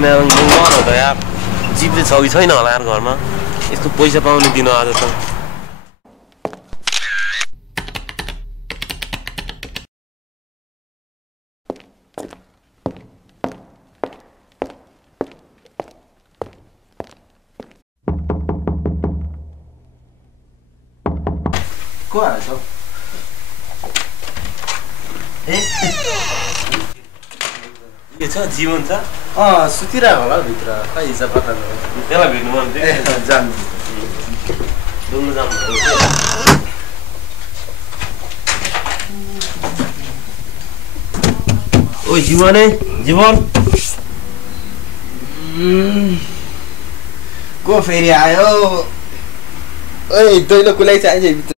मेरो नगर हो त यार जिपले छ कि छैन होला यार घरमा यस्तो पैसा पाउने दिन आज त को आएछ के छ जीवन छ सुतिरा होला भित्र खै हिसाब पत्ता त्यसलाई भेट्नु मन थियो जानु डुल्नु जानु ओइ जीवन को फेरि आयो ओइ दैलो कुलाई चाहिन्छ भित्र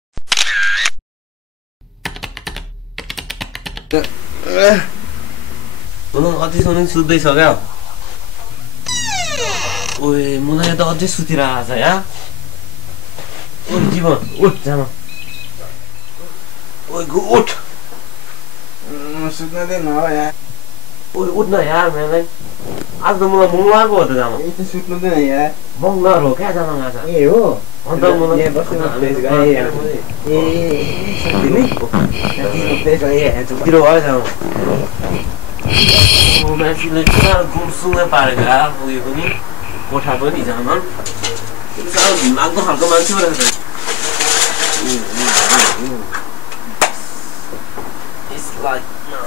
अझैसम्म सुत्दैछ क्या ओए मलाई त अझै सुतिरहेको छ या ओ जीवन उठ जामा ओए उठ सुत्न दे न यार ओए उठ न यार मलाई आज त मलाई मङ्गलबारको हो त जामा ए त सुत्नु दे न यार मङ्गलबार हो क्या जामा आज ए हो अन्त मलाई यहाँ बस्नु प्लेस गए ए सक्दिने प्लेस गए तिर भयो जामा ओ मान्छेले पुरा गुमसुमै पारेको यार उयो पनि कोठा पनि जामा साह्रो घिनलाग्दो खालको मान्छे पो रहेछ It's like no.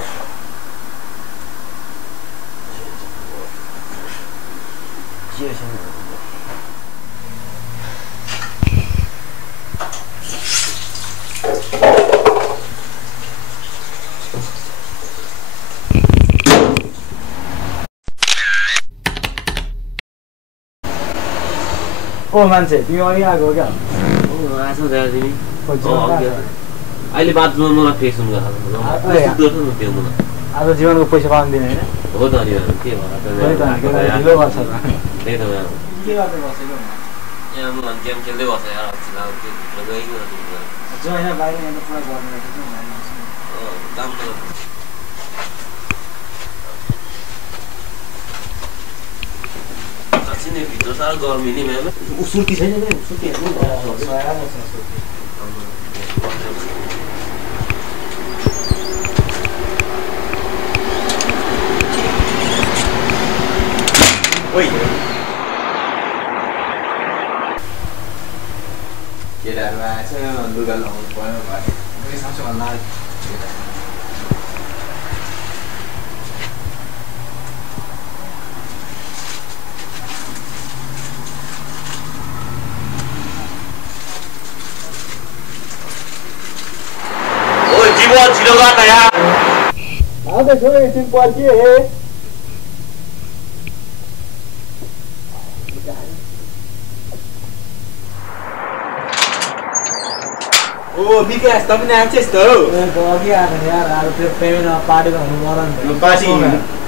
ओ मान्छे तिमी अघि आएको क्या आज अहिले बाथरुममा मलाई फेस हुनु गएको आज जीवनको पैसा पाउनु दिने होइन हो त अनि के भयो ढिलो गर्छ त्यही त के गर्दै बसेको यहाँ म गेम खेल्दै बसेँ यार जो होइन बाहिर यहाँ पुरा गर्ने काम भित्र साह्रो गर्मी नि म्याम सुर्ती छैन सुर्ती केटाहरू आएछ लुगा लगाउनु पर्यो मैले सक्छु भन्दा छिटो गर्न यार आउँदैछु एकछिन पर्खिए ओ विकास तपाईँ आएको यस्तो हो अघि आएको यार अब त्यो पेमेन्ट पार्टी गर्नु पर्यो नि पार्टी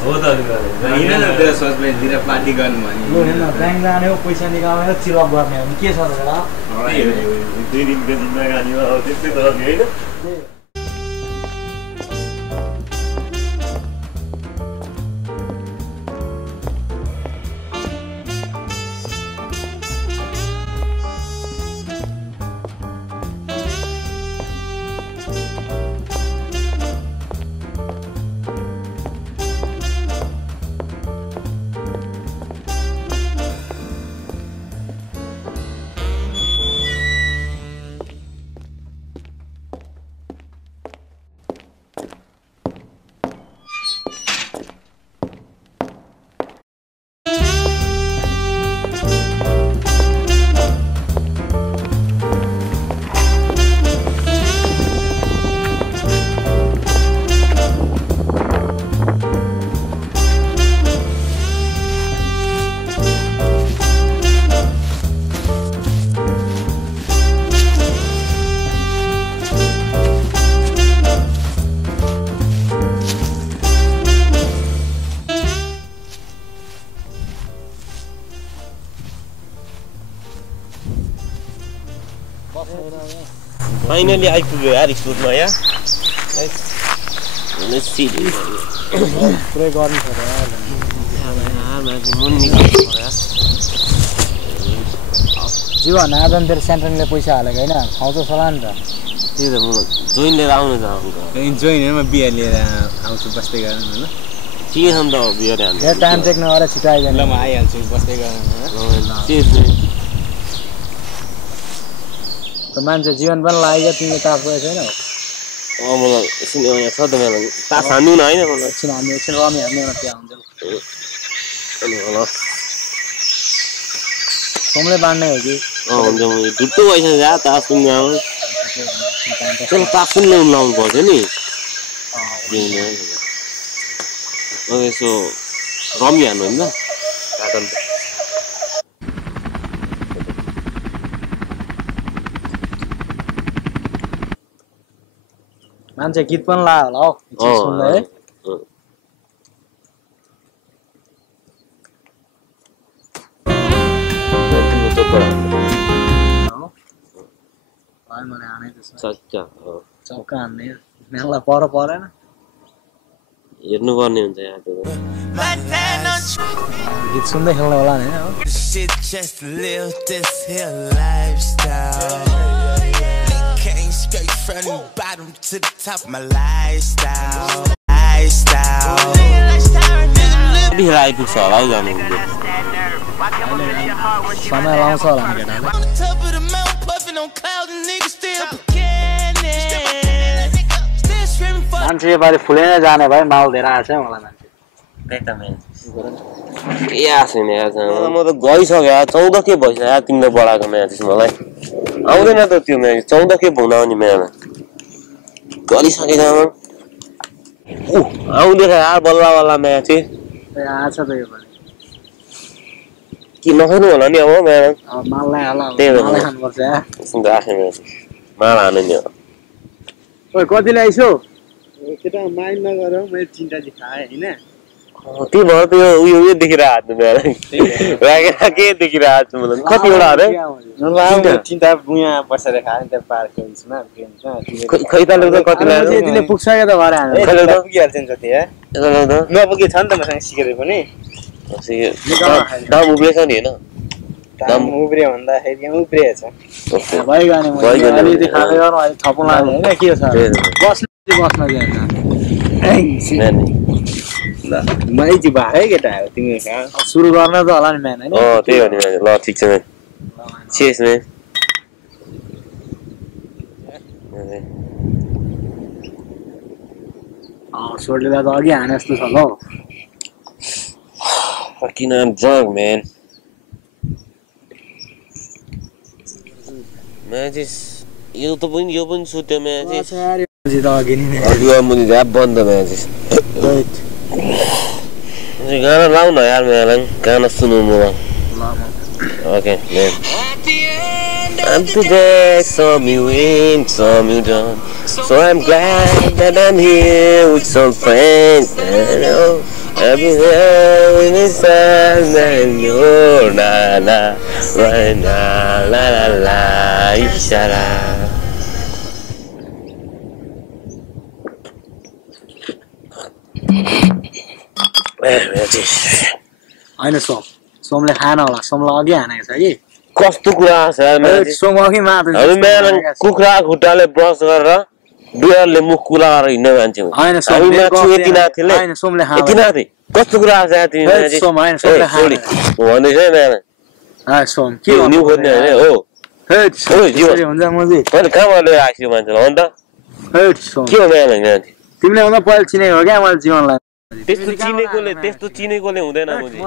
हो त ससपेन्सतिर पार्टी गर्नु भने ब्याङ्क जाने हो पैसा निकालेर चिलअप गर्ने हो के छ त 2 दिन बेच्न गानी हो त्यस्तै त होइन फाइनली आइपुग्यो यार स्टोरमा यार पुरै गर्नु छ यार म्याच मन निकाल्नु पर्यो जीवन आजन तेरो सेन्ट्रलले पैसा हालेको हैन खाउँछ सला नि त त्यही त म जोइन लिएर आउनु चाहन्छु जोइन हैन म बियर लिएर आउँछु बस्दै गर्न हैन के छ नि त बियर हाल्नु यो टाइम चेक नगरेर छिटो आइदैन ल म आइहाल्छु बस्दै गर्न हैन के त मान्छे जीवन पनि लाग्यो तिमीले तास गएको छैन मलाई एकछिन यहाँ छ त मलाई तास हान्नु न हैन मलाई एकछिन हामी एकछिन रमी हान्ने न त्यहाँ हुन्छ अनि होला सोमले बाँड्ने हो कि हुन्छ म ढुट्टो भइसक्यो या तास सुन्नु आउँ चल तास सुन्नु लाउनु पर्छ नि यसो रमी हान्नु होइन मान्छे गीत पनि ला होला हौ सुन्दै है मैले हाने चौका हान्ने मेला परेन हेर्नुपर्ने हुन्छ यहाँ गीत सुन्दै खेल्नु होला नि Straight from the bottom to the top of my lifestyle. आइपुग्छ होला हौ जानु समय लाउँछ होला नि मान्छे योपालि फुलै नै जाने भाइ माल धेरै आएको छ मलाई मान्छे त्यही त मेरो के आएको छैन म त गइसक्यो 14 के भइसक्यो तिमीले बढाएको म्याच मलाई आउँदैन त त्यो म्याच 14 के हुन आउने म्याचमा गरिसकेको आउँदैन यार बल्ला बल्ला म्याच आछ त योपालि कि नखानु होला नि अब म्याच माललाई होला त्यही माल खानुपर्छ सुन्दा आखे म्याच माल हान्नु नि ओइ कति ल्याइसौ केटा माइन्ड नगरौ मैले चिन्ता देखाए हैन त्यही भएर त यो उयो देखिरहेको छु मलाई के देखिरहेको छु मलाई कतिवटा अरे चिन्ता बुया बसेर खाए नि त पार्क हिल्समा खै त लौ त कति लाग्यो यतिले पुग्छ के त भरे हामी पुगिहाल्छ नि जति है नपुगे छ नि त मसँग सिकेर पनि दाम उब्रेछ नि हैन दाम उब्रियो भन्दाखेरि उब्रिएछ भइगयो नि अलिकति खाँदै गरौँ अहिले थपौँ लाग्यो हैन के छ बस्न ल माइजी भाइ केटा हो तिमी सुरु गर्न त होला नि म्यान हैन त्यही हो नि ल ठीक छ म्यान चेस म्यान सोडले त अघि हाने जस्तो छ ल fucking I'm drunk man matches यो पनि सुत्यो म्याचेस अघि मुनि ऱ्याप बन्द म्याचेस गाना लाउ न यार मलाई गाना सुनौ म okay man I'm today some you in some you don't so I'm glad that I'm here with some friends and I'll be there with the sun and you're la la la la la la ishara हैन सोमले खान होला सोमले अघि हानेको छ कि कस्तो कुरा छ सोम अघि मात्र कुखुरा खुट्टाले ब्रस गरेर डुयरले मुख कुला गरेर हिँड्ने मान्छे हो हैन सोमले कस्तो कुरा छ तिमी सोम हैन सोमले खान भन्दै छ म्यान सोम के न्यू खोज्ने हैन हो हेट हुन्छ मजी मैले कहाँबाट ल्याएर आएको मान्छेलाई अन्त हेट सोम के हो म्यान हैन तिमीले भन्दा पहिला चिनेको हो क्या मैले जीवनलाई त्यस्तो चिनेकोले हुँदैन मुजी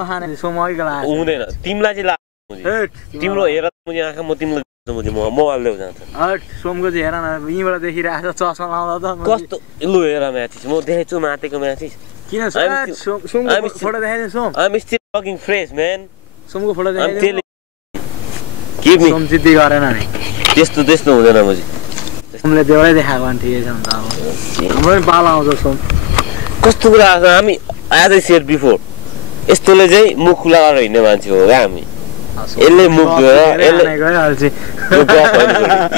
हुँदैन तिमीलाई चाहिँ तिम्रो हेर मुजी आँखा म तिमीलाई मुजी मोबाइल ल्याउ जान्छ हट सोमको चाहिँ हेर न यहीँबाट देखिरहेको छ चस्मा लाउँदा त कस्तो लु हेर म्याचिस म देखेछु मातेको म्याचिस किन सोमको फोटो देखाइदिनु Som I'm still fucking fresh man सोमको फोटो देखाइदिनु give me सोम जिद्दी गरेन नि त्यस्तो हुँदैन मुजी सोमले देउरै देखाएको भने ठिकै छ नि त अब हाम्रो पनि पाला आउँछ सोम कस्तो कुरा छ हामी आज सेट बिफोर यस्तोले चाहिँ मुख खुला गरेर हिँड्ने मान्छे हो क्या हामी यसले मुख दिएर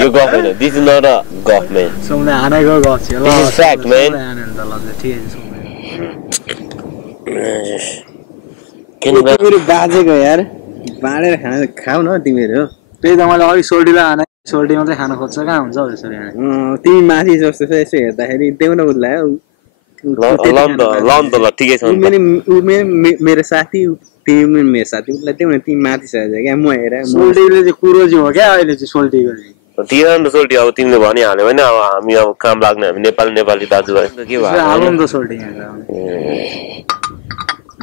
यो गफ होइन दिस इज नट अ गफ म्यान सोमले हानेको गफ छ ल फ्याक्ट म्यान तिमीहरू बाजेको यार बाँडेर खाऊ न तिमीहरू त्यही त मैले अलिक सोल्टीलाई हाने सोल्टी मात्रै खान खोज्छ कहाँ हुन्छ हौ यसरी तिमी माथि जस्तो छ यसो हेर्दाखेरि देऊ न उसलाई ठिकै छ मेरो साथी तिमी मेरो साथी उसलाई देऊ न तिमी माथि छ क्या म हेर सोल्टीले चाहिँ कुरो चाहिँ हो क्या अहिले चाहिँ सोल्टीको चाहिँ दिएन नि त सोल्टी अब तिमीले भनिहाल्यो भने अब हामी अब काम लाग्ने हामी नेपाली दाजुभाइ के भयो हालौँ त सोल्टी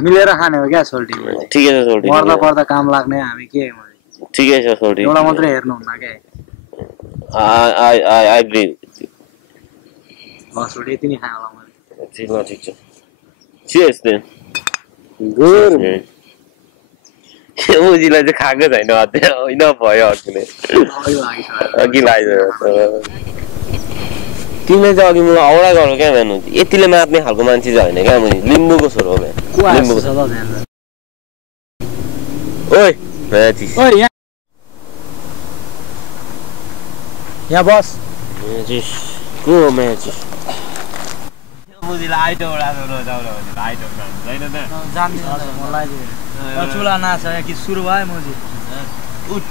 मिलेर खाने हो क्या सोल्टी ठिकै छ सोल्टी पर्दा पर्दा काम लाग्ने हामी के ठिकै छ सोल्टी एउटा मात्रै हेर्नुहुन्न क्या I agree with you. सोल्टी यति नै खाएँ होला मैले ठिक छ cheers then गुड मुजीलाई चाहिँ खाएको छैन अझै होइन भयो अघि लाग्यो तिमीले चाहिँ अघि मलाई औडा गर्नु क्या भन्नु यतिले मात्ने खालको मान्छे चाहिँ होइन क्या मुजी लिम्बूको छोरो हो लिम्बूको ओइ यहाँ बस को हो म्याजिस मुजीलाई आइटो चुला नाच कि सुरु भयो मुजी उठ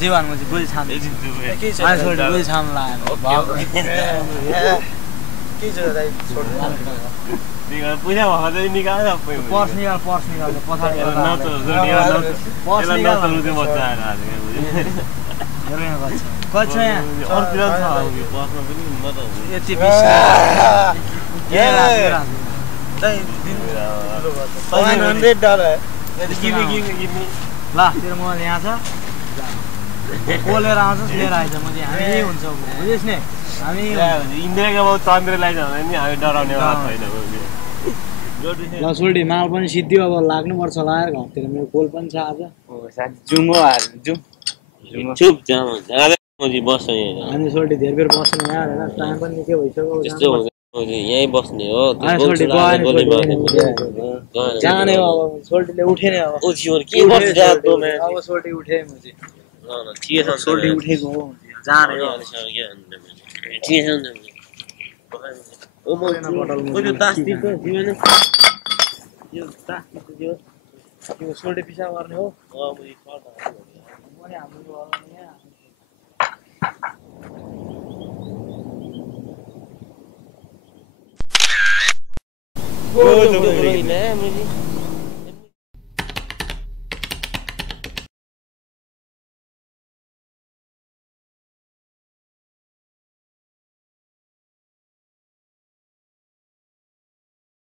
जीवन मुजी बुझी छाम पूजा पर्स निकाल पछाडि यहाँ छ कोलेर आउँछ लिएर आइज म चाहिँ हामी हुन्छ बुझिस् नि हामी इन्द्रका बाउ चन्द्रलाई झन् नि हामी डराउने छैन सोल्टी माल पनि सिद्धियो अब लाग्नुपर्छ होला यार घरतिर मेरो कोल पनि छ आज हामी सोल्टी धेरै बेर बस्नु यार हैन टाइम पनि निकै भइसक्यो यही बस्ने हो जाने अब सोल्टीले उठे नि अब अब सोल्टी उठे सोल्टी उठेको हो जाने हो सोल्टी पिसा गर्ने हो Go,